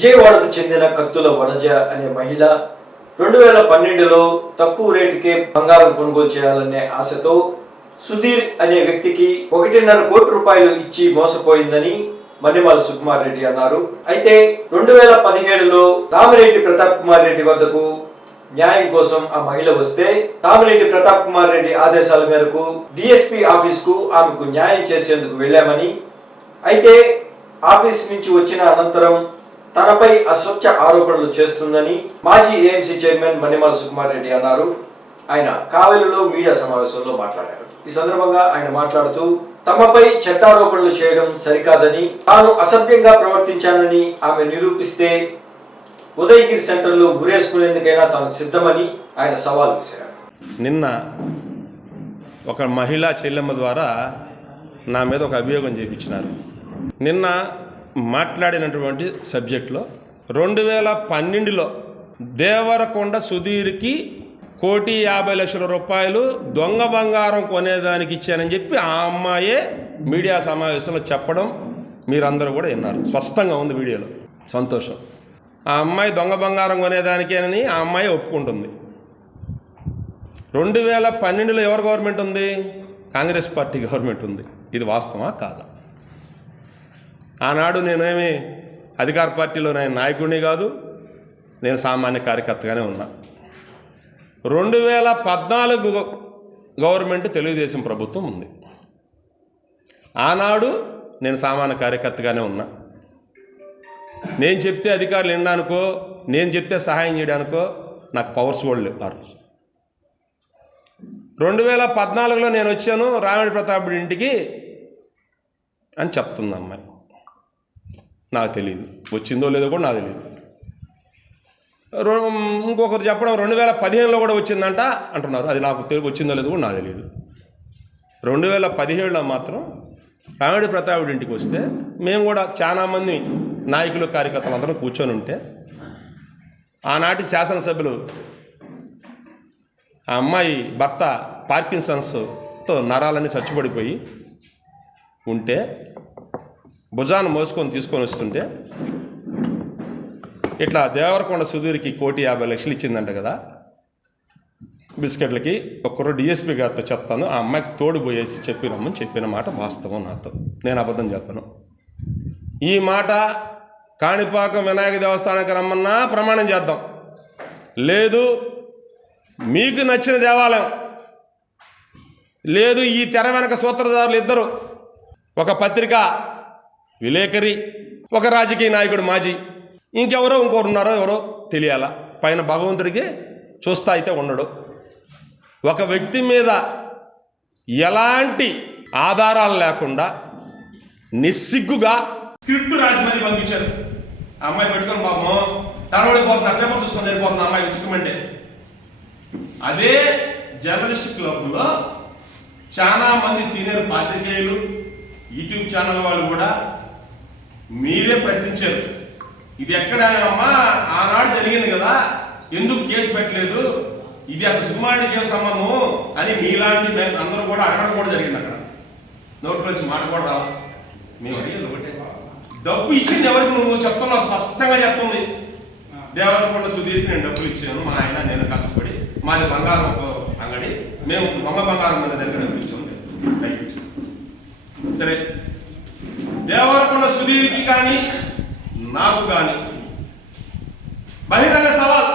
విజయవాడకు చెందిన కత్తుల వనజ అనే మహిళ రెండు వేల పన్నెండులో తక్కువ రేటుకే బంగారం కొనుగోలు చేయాలనే ఆశతో సుధీర్ అనే వ్యక్తికి ఒకటిన్నర కోటి రూపాయలు ఇచ్చి మోసపోయిందని మన్నిమాల సుకుమార్ రెడ్డి అన్నారు. అయితే రెండు వేల పదిహేడులో రామిరెడ్డి ప్రతాప్ కుమార్ రెడ్డి వద్దకు న్యాయం కోసం ఆ మహిళ వస్తే రామిరెడ్డి ప్రతాప్ కుమార్ రెడ్డి ఆదేశాల మేరకు డిఎస్పీ ఆఫీస్కు ఆమెకు న్యాయం చేసేందుకు వెళ్ళామని. అయితే ఆఫీస్ నుంచి వచ్చిన అనంతరం తనపై అస్వచ్ఛ ఆరోపణలు చేస్తుందని మాజీ ఏఎంసీ చైర్మన్ మణిమాల సుకుమార్ రెడ్డి అన్నారు. ఆయన కావలిలో మీడియా సమావేశంలో మాట్లాడారు. ఈ సందర్భంగా ఆయన మాట్లాడుతూ తమపై చట్టారోపణలు చేయడం సరికాదని తాను అసభ్యంగా ప్రవర్తించానని ఆమె నిరూపిస్తే ఉదయగిరి సెంటర్లో గురేసుకునేందుకైనా తాను సిద్ధమని ఆయన సవాల్ విసిరారు. నిన్న ఒక మహిళా చెల్లెమ్మ ద్వారా నా మీద ఒక అభియోగం చేయించినారు నిన్న మాట్లాడినటువంటి సబ్జెక్ట్లో రెండు వేల పన్నెండులో దేవరకొండ సుధీర్కి కోటి యాభై లక్షల రూపాయలు దొంగ బంగారం కొనేదానికి ఇచ్చానని చెప్పి ఆ అమ్మాయే మీడియా సమావేశంలో చెప్పడం మీరందరూ కూడా విన్నారు. స్పష్టంగా ఉంది వీడియోలో. సంతోషం. ఆ అమ్మాయి దొంగ బంగారం కొనేదానికేనని ఆ అమ్మాయి ఒప్పుకుంటుంది. రెండు వేల పన్నెండులో ఎవరు గవర్నమెంట్ ఉంది? కాంగ్రెస్ పార్టీ గవర్నమెంట్ ఉంది. ఇది వాస్తవా కాదా? ఆనాడు నేనేమి అధికార పార్టీలో నేను నాయకుడిని కాదు నేను సామాన్య కార్యకర్తగానే ఉన్నా. రెండు వేల పద్నాలుగు గవర్నమెంట్ తెలుగుదేశం ప్రభుత్వం ఉంది. ఆనాడు నేను సామాన్య కార్యకర్తగానే ఉన్నా. నేను చెప్తే అధికారులు వినడానికో నేను చెప్తే సహాయం చేయడానికో నాకు పవర్స్ కూడా లేవు ఆ రోజు. రెండు వేల పద్నాలుగులో నేను వచ్చాను రావణ ప్రతాపుడి ఇంటికి అని చెప్తుంది అమ్మాయి. నాకు తెలియదు వచ్చిందో లేదో కూడా నాకు తెలియదు ఇంకొకరు చెప్పడం రెండు వేల పదిహేనులో కూడా వచ్చిందంట అంటున్నారు. అది నాకు తెలిసి వచ్చిందో లేదో కూడా నాకు తెలియదు రెండు వేల పదిహేడులో మాత్రం రామిడి ప్రతాపుడి ఇంటికి వస్తే మేము కూడా చాలామంది నాయకులు కార్యకర్తలు అందరం కూర్చొని ఉంటే ఆనాటి శాసనసభ్యులు ఆ అమ్మాయి భర్త పార్కిన్సన్స్తో నరాలన్నీ చచ్చిపడిపోయి ఉంటే భుజాన్ని మోసుకొని తీసుకొని వస్తుంటే ఇట్లా దేవరకొండ సుధీర్కి కోటి యాభై లక్షలు ఇచ్చిందంట కదా. బిస్కెట్లకి ఒక్కరు డిఎస్పీ గారితో చెప్తాను ఆ అమ్మాయికి తోడు పోయేసి చెప్పినమ్మని చెప్పిన మాట వాస్తవం నాతో. నేను అబద్ధం చెప్పను. ఈ మాట కాణిపాకం వినాయక దేవస్థానానికి రమ్మన్నా ప్రమాణం చేద్దాం. లేదు మీకు నచ్చిన దేవాలయం. లేదు ఈ తెర వెనక సూత్రధారులు ఇద్దరు. ఒక పత్రిక విలేకరి ఒక రాజకీయ నాయకుడు మాజీ. ఇంకెవరో ఇంకోరు ఉన్నారో ఎవరో తెలియాలా? పైన భగవంతుడికి చూస్తా అయితే ఉండడు. ఒక వ్యక్తి మీద ఎలాంటి ఆధారాలు లేకుండా నిస్సిగ్గుగా స్క్రిప్ట్ రాసి పంపించారు. ఆ అమ్మాయి పెట్టుకొని పాపం తరవడిపోతుంది పేపర్ చూసుకొని వెళ్ళిపోతున్నా అమ్మాయి విసుకమంటే అదే జర్నలిస్ట్ క్లబ్లో చాలా మంది సీనియర్ పాత్రికేయులు యూట్యూబ్ ఛానల్ వాళ్ళు కూడా మీరే ప్రశ్నించారు. ఇది ఎక్కడ అమ్మా? ఆనాడు జరిగింది కదా. ఎందుకు కేసు పెట్టలేదు? ఇది అసలు సుకుమారుడి కేసు సంబంధము అని మీలాంటి మేము అందరూ కూడా అడగడం కూడా జరిగింది అక్కడ. నోట్లో నుంచి మాట కూడా మేము అడిగేది ఒకటే. డబ్బు ఇచ్చింది ఎవరికి నువ్వు? చెప్తున్నావు స్పష్టంగా చెప్తుంది. దేవరకొండ సుధీర్కి నేను డబ్బులు ఇచ్చాను. మా ఆయన నేను కష్టపడి మాది బంగారం ఒక అంగడి. మేము దొంగ బంగారం మీద దగ్గర డబ్బులు ఇచ్చాము. సరే. దేవరకొండ సుధీర్కి కానీ నాకు కానీ బహిరంగ సవాల్.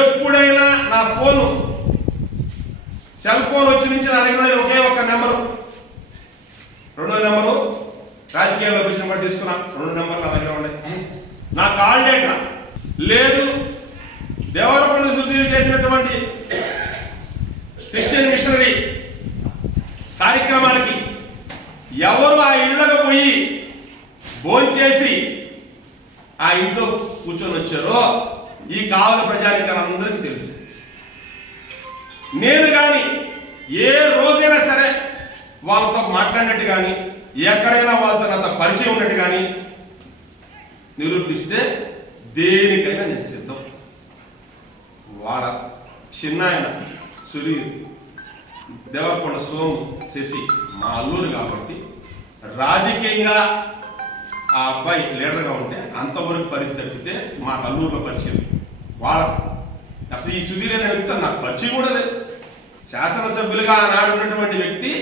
ఎప్పుడైనా నా ఫోను సెల్ ఫోన్ వచ్చి నుంచి నా దగ్గర ఒకే ఒక నెంబరు. రెండో నెంబరు రాజకీయాల్లోకి వచ్చినప్పుడు తీసుకున్నా. రెండు నెంబర్లు నా దగ్గర ఉన్నాయి నా కాల్ డేటా. లేదు దేవరకొండ సుధీర్ చేసినటువంటి క్రిస్టియన్ మిషనరీ కార్యక్రమానికి ఎవరు ఆ ఇళ్ళకు పోయి భోంచేసి ఆ ఇంట్లో కూర్చొని వచ్చారో ఈ కావల ప్రజానికాలందరికీ తెలుసు. నేను కానీ ఏ రోజైనా సరే వాళ్ళతో మాట్లాడినట్టు కానీ ఎక్కడైనా వాళ్ళతో నాతో పరిచయం ఉన్నట్టు కానీ నిరూపిస్తే దేనికైనా నేను సిద్ధం. వాడ చిన్నాయన సురీర్ దేవరకొండ సోము శశి మా అల్లూరు కాబట్టి రాజకీయంగా ఆ అబ్బాయి లీడర్గా ఉంటే అంతవరకు పరిధి తప్పితే మా నల్లూరులో పరిచయం. వాళ్ళకు అసలు ఈ సుధీర్ అనే వ్యక్తి నాకు పరిచయం కూడా లేదు. శాసనసభ్యులుగా ఆనాడు ఉన్నటువంటి వ్యక్తి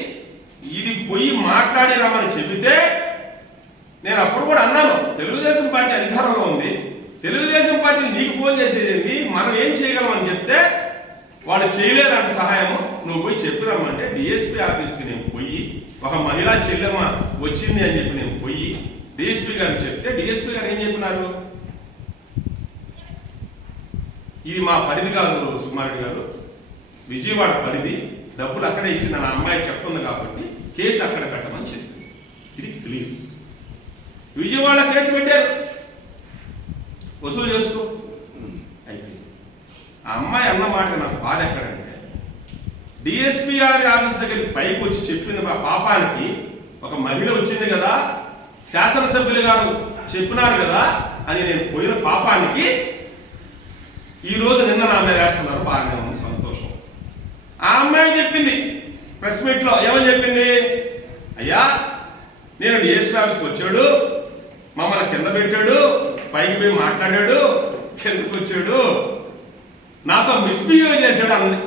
ఇది పోయి మాట్లాడి రమ్మని చెబితే నేను అప్పుడు కూడా అన్నాను తెలుగుదేశం పార్టీ అధికారంలో ఉంది. తెలుగుదేశం పార్టీ నీకు ఫోన్ చేసేది ఏంటి? మనం ఏం చేయగలమని చెప్తే వాళ్ళు చేయలేదంటే సహాయము. నువ్వు పోయి చెప్పిరమ్మంటే డిఎస్పీ ఆఫీస్కి నేను పోయి ఒక మహిళా చెల్లెమ్మ వచ్చింది అని చెప్పి నేను పోయి డిఎస్పీ గారు చెప్తే డిఎస్పీ గారు ఏం చెప్పినారు? ఇది మా పరిధి కాదు సుమారెడ్డి గారు. విజయవాడ పరిధి డబ్బులు అక్కడే ఇచ్చింది నా అమ్మాయి చెప్తుంది కాబట్టి కేసు అక్కడ కట్టమని చెప్పింది. ఇది క్లియర్. విజయవాడ కేసు పెట్టారు. వసూలు చేసుకో. అయితే ఆ అమ్మాయి అన్న మాట నాకు బాధ ఎక్కడంటే డిఎస్పీ గారి ఆఫీస్ దగ్గరికి పైకి వచ్చి చెప్పింది మా పాపానికి ఒక మహిళ వచ్చింది కదా శాసనసభ్యులు గారు చెప్పినారు కదా అని నేను పోయిన పాపానికి ఈ రోజు నిన్న నా అమ్మాయి వేస్తున్నారు. బాగానే ఉంది సంతోషం. ఆ అమ్మాయి చెప్పింది ప్రెస్ మీట్లో ఏమని చెప్పింది? అయ్యా నేను డిఎస్పీ ఆఫీస్కి వచ్చాడు మమ్మల్ని కింద పెట్టాడు పైకి పోయి మాట్లాడాడు కిందకు వచ్చాడు. నాతో మిస్బిహేవ్ చేశాడు అన్నది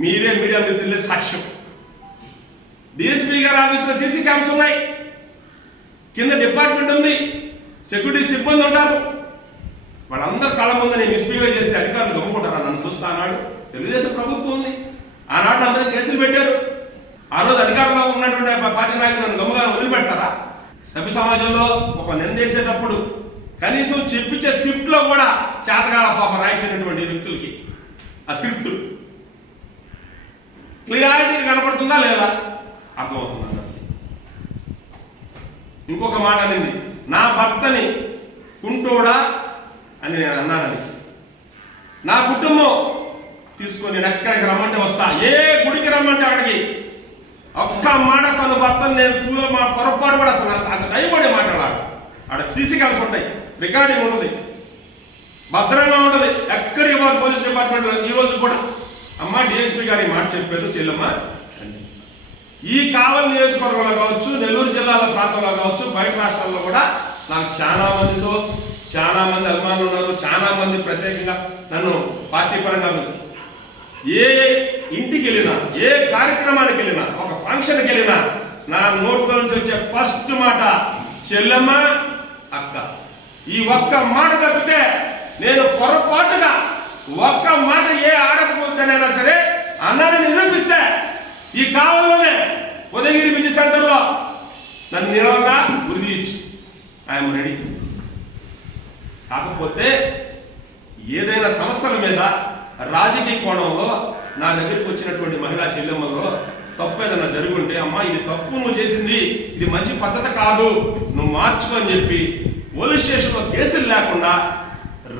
మీరే మీడియా మిత్రులే సాక్ష్యం. డిఎస్పీ గారి ఆఫీస్లో సీసీ క్యామ్స్ ఉన్నాయి. కింద డిపార్ట్మెంట్ ఉంది. సెక్యూరిటీ సిబ్బంది ఉంటారు. వాళ్ళందరూ కళ్ళ ముందు నేను మిస్బిహేవ్ చేస్తే అధికారులు గమ్ముకుంటారా? నన్ను చూస్తా అన్నాడు. తెలుగుదేశం ప్రభుత్వం ఉంది. ఆనాడు నా మీద కేసులు పెట్టారు. ఆ రోజు అధికారంలో ఉన్నటువంటి పార్టీ నాయకులు నన్ను గమ్ముగా వదిలిపెడతారా? సభ్య సమాజంలో ఒక నిందేసేటప్పుడు కనీసం చెప్పించే స్క్రిప్ట్లో కూడా చేతకాల పాప రాయించినటువంటి వ్యక్తులకి ఆ స్క్రిప్ట్ క్లియారిటీ కనపడుతుందా లేదా? అర్థమవుతుందా? ఇంకొక మాట అనింది. నా భర్తని కుంటోడా అని నేను అన్నానని నా కుటుంబం తీసుకొని నేను ఎక్కడికి రమ్మంటే వస్తా. ఏ గుడికి రమ్మంటే అక్కడికి ఒక్క మాట తన భర్తను నేను పూల మా పొరపాటు కూడా అసలు అంత- టైం పడే మాట్లాడాలి ఆడ సీసీ కలిసి ఉంటాయి. రికార్డింగ్ ఉంటుంది. భద్రంగా ఉంటుంది. ఎక్కడికి పోలీస్ డిపార్ట్మెంట్ ఈ రోజు కూడా. అమ్మ డిఎస్పీ గారి మాట చెప్పారు. చెల్లమ్మ ఈ కావలి నియోజకవర్గంలో కావచ్చు నెల్లూరు జిల్లాల ప్రాంతంలో కావచ్చు బయట రాష్ట్రాల్లో కూడా నాకు చాలా మందితో చాలా మంది అభిమానులు ఉన్నారు చాలా మంది ప్రత్యేకంగా నన్ను పార్టీ పరంగా ఏ ఇంటికి వెళ్ళినా ఏ కార్యక్రమానికి వెళ్ళినా ఒక ఫంక్షన్కి వెళ్ళినా నా నోట్లో నుంచి వచ్చే ఫస్ట్ మాట చెల్లెమ్మ అక్క. ఈ ఒక్క మాట తప్పితే నేను పొరపాటుగా ఒక్క మాట ఏ ఆడకపోతేనైనా సరే అన్నని నిరూపిస్తే ఈ కాలంలోనే ఉదయగిరి విజయ సెంటర్లో నన్ను నిలవగా గురి ఇచ్చు. I'm ready. కాకపోతే ఏదైనా సమస్యల మీద రాజకీయ కోణంలో నా దగ్గరికి వచ్చినటువంటి మహిళా చెల్లెమ్మలో తప్పు ఏదైనా జరుగుంటే అమ్మా ఇది తప్పు నువ్వు చేసింది ఇది మంచి పద్ధతి కాదు నువ్వు మార్చుకో అని చెప్పి పోలీస్ స్టేషన్లో కేసులు లేకుండా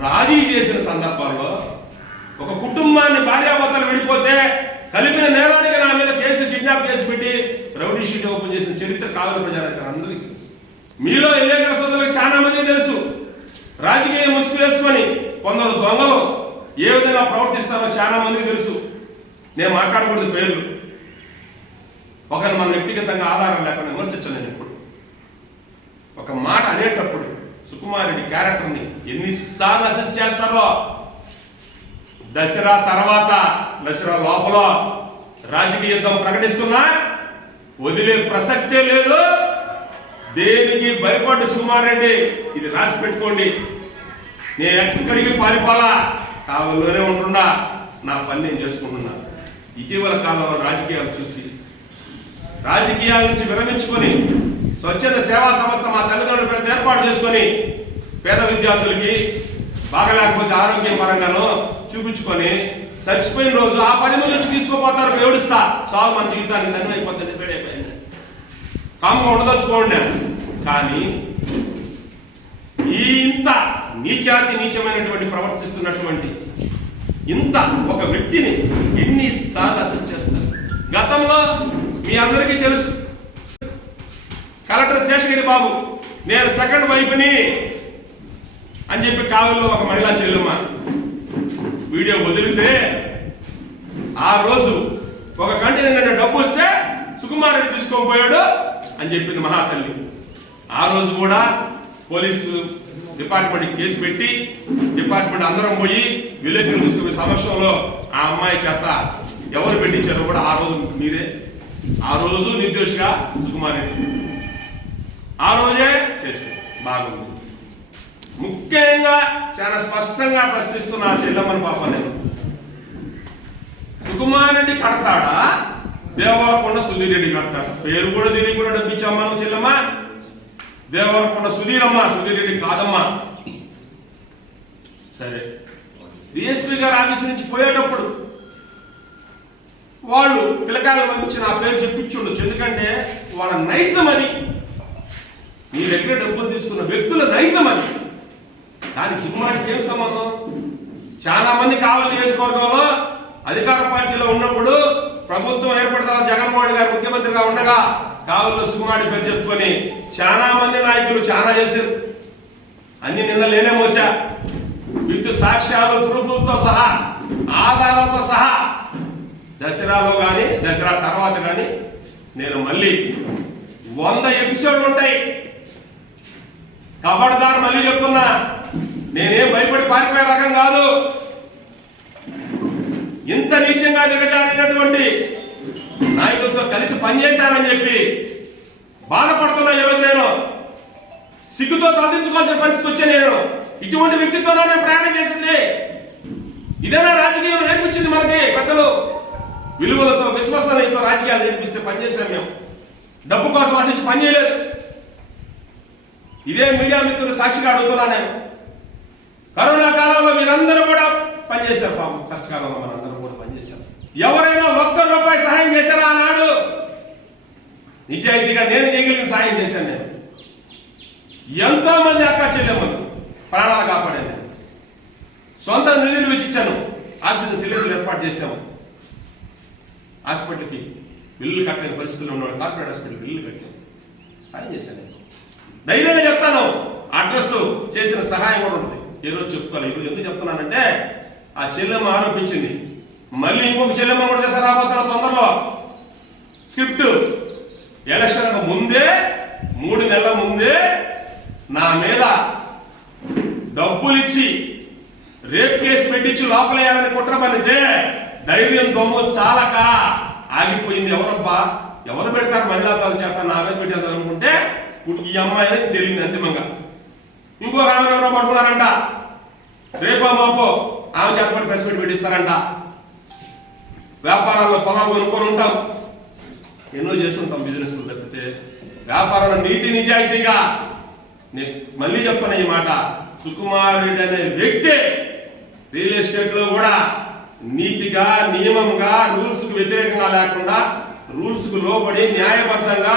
రాజీ చేసిన సందర్భాల్లో ఒక కుటుంబాన్ని భార్యాభర్తలు విడిపోతే కలిపిన నేరానికి నా మీద కేసు కిడ్నాప్ కేసు పెట్టి రౌడీ షీట్ ఓపెన్ చేసిన చరిత్ర కావలి ప్రజానికి అందరికీ తెలుసు. మీలో ఎన్నికల సోదరులకు చాలా మంది తెలుసు. రాజకీయ ముసుగు వేసుకొని కొందరు దొంగలు ఏ విధంగా ప్రవర్తిస్తారో చాలా మందికి తెలుసు. నేను మాట్లాడకూడదు పేర్లు. ఒకరు మన వ్యక్తిగతంగా ఆధారం లేకుండా విమర్శించను నేను ఎప్పుడు. ఒక మాట అనేటప్పుడు సుకుమారెడ్డి క్యారెక్టర్ని ఎన్నిసార్లు అసెస్ చేస్తారో దసరా తర్వాత దసరా లోపల రాజకీయ యుద్ధం ప్రకటిస్తున్నా వదిలే ప్రసక్తే లేదు. దేనికి భయపడ్డ సుకుమారెడ్డి ఇది రాసి పెట్టుకోండి. నేను ఎక్కడికి పారిపోలా? కావల్లోనే ఉంటున్నా. నా పని నేను చేసుకుంటున్నా. ఇటీవల కాలంలో రాజకీయాలు చూసి రాజకీయాల నుంచి విరమించుకొని స్వచ్ఛంద సేవా సంస్థ మా తల్లిదండ్రుల పేరుతో ఏర్పాటు చేసుకొని పేద విద్యార్థులకి బాగలేకపోతే లేకపోతే పరంగాను చూపించుకొని చచ్చిపోయిన రోజు ఆ పది మంది వచ్చి తీసుకుపోతారు ఏడుస్తా. చాలు మన జీవితాన్ని దండం అయిపోతుంది డిసైడ్ అయిపోయింది. కామ్గా ఉండదలుచుకోండి. కానీ ఈ ఇంత నీచాతి నీచమైనటువంటి ప్రవర్తిస్తున్నటువంటి ఇంత ఒక వ్యక్తిని ఎన్నిసార్లు అసెస్ చేస్తారు? గతంలో మీ అందరికీ తెలుసు. కలెక్టర్ శేషగిరి బాబు నేను సెకండ్ వైఫ్ని అని చెప్పి కావల్లో ఒక మహిళా చెల్లెమ్మ. వీడియో వదిలితే ఆ రోజు ఒక గంట నిండా డబ్బు వస్తే సుకుమారుడు తీసుకొని పోయాడు అని చెప్పింది మహాతల్లి. ఆ రోజు కూడా పోలీసు డిపార్ట్మెంట్ కేసు పెట్టి డిపార్ట్మెంట్ అందరం పోయి విలేకరులు తీసుకునే సమక్షంలో ఆ అమ్మాయి చేత ఎవరు పెట్టించారో కూడా ఆ రోజు మీరే. ఆ రోజు నిర్దోషిగా సుకుమార్. ఆ రోజే చేశారు బాగుంది. ముఖ్యంగా చాలా స్పష్టంగా ప్రశ్నిస్తున్నా చెల్లమ్మని పాప నేను సుకుమార్ కడతాడా దేవరకొండ సుధీరెడ్డి కడతాడు. పేరు కూడా దీనికి కూడా డబ్బిచ్చమ్మా నువ్వు చెల్లెమ్మా? దేవరకొండ సుధీరమ్మ సుధీరెడ్డి కాదమ్మా. సరే. డిఎస్పీ గారు ఆఫీస్ నుంచి పోయేటప్పుడు వాళ్ళు పిల్లకాయలు పంపించి నా పేరు చెప్పించుండొచ్చు. ఎందుకంటే వాళ్ళ నైజం అని నీ దగ్గర డబ్బులు తీసుకున్న వ్యక్తుల నైజం అని దానికి సినిమానికి ఏం సంబంధం? చాలా మంది కావాలి నియోజకవర్గంలో అధికార పార్టీలో ఉన్నప్పుడు ప్రభుత్వం ఏర్పడతా జగన్మోహన్ గారు ముఖ్యమంత్రిగా ఉండగా కావల్లో సుకుమారి పేరు చెప్పుకొని చాలా మంది నాయకులు చాలా చేశారు. అన్ని నిన్న లేనే మోసా. విత్ సాక్ష్యాలు ప్రూఫ్లతో సహా ఆధారాలతో సహా. దసరాలో కానీ దసరా తర్వాత కానీ నేను మళ్ళీ వంద ఎపిసోడ్లు ఉంటాయి. కబడ్దార్ మళ్ళీ చెప్తున్నా. నేనేం భయపడి పారిపోయే రకం కాదు. ఇంత నీచంగా దిగజారినటువంటి నాయకులతో కలిసి పనిచేశానని చెప్పి బాధపడుతున్నా ఈరోజు నేను. సిగ్గుతో తలదించుకోవాల్సిన పరిస్థితి వచ్చే నేను. ఇటువంటి వ్యక్తితోనే నేను ప్రయాణం చేసింది. ఇదేనా రాజకీయం నేర్పించింది మనకి పెద్దలు. విలువలతో విశ్వసనీయతో రాజకీయాలు నేర్పిస్తే పనిచేశాం మేము. డబ్బు కోసం ఆశించి పని చేయలేదు ఇదే మీడియా మిత్రులు సాక్షిగా అడుగుతున్నా నేను. కరోనా కాలంలో మీరందరూ కూడా పనిచేశారు పాపం. కష్టకాలంలో మనందరం కూడా పనిచేశాం. ఎవరైనా ఒక్క రూపాయి సహాయం చేశారా అన్నాడు? నిజాయితీగా నేను చేయగలిగిన సహాయం చేశాను నేను. ఎంతో మంది అక్క చెల్లెమ్మలు ప్రాణాలు కాపాడాను నేను సొంత నిధులు ఇచ్చాను. ఆక్సిజన్ సిలిండర్లు ఏర్పాటు చేశాము. హాస్పిటల్కి బిల్లులు కట్టలేని పరిస్థితుల్లో ఉన్నాడు కార్పొరేట్ హాస్పిటల్ బిల్లులు కట్టాము సాయం చేశాను నేను. ధైర్యంగా చెప్తాను అడ్రస్ చేసిన సహాయం కూడా ఉంటుంది. ఏ రోజు చెప్పుకోవాలి. ఈరోజు ఎందుకు చెప్తున్నానంటే ఆ చెల్లెమ్మ ఆరోపించింది. మళ్ళీ ఇంకొక చెల్లెమ్మ కూడా చేస్తారు రాబోతున్న తొందరలో. స్క్రిప్ట్. ఎలక్షన్ ముందే మూడు నెలల ముందే నా మీద డబ్బులు ఇచ్చి రేప్ కేసు పెట్టించి లోపలేయాలని కుట్ర పనితే ధైర్యం దొమ్ము చాలక ఆగిపోయింది ఎవరబ్బా? ఎవరు పెడతారు మహిళా తల చేత నా మీద పెట్టేది అనుకుంటే ఇప్పుడు ఈ అనేది తెలియదు అంతిమంగా. ఇంకొక ఆమె ఎవరో పడుకున్నారంట. రేపో మాపో ఆమె చేత కూడా ప్రెస్ మీట్ పెట్టిస్తారంట. వ్యాపారాల్లో పొలాలు కొనుక్కొని ఉంటాం. ఎన్నో చేస్తుంటాం బిజినెస్ తప్పితే. వ్యాపారంలో నీతి నిజాయితీగా నేను మళ్ళీ చెప్తాను ఈ మాట. సుకుమారుడు అనే వ్యక్తే రియల్ ఎస్టేట్లో కూడా నీతిగా నియమంగా రూల్స్కు వ్యతిరేకంగా లేకుండా రూల్స్కు లోబడి న్యాయబద్ధంగా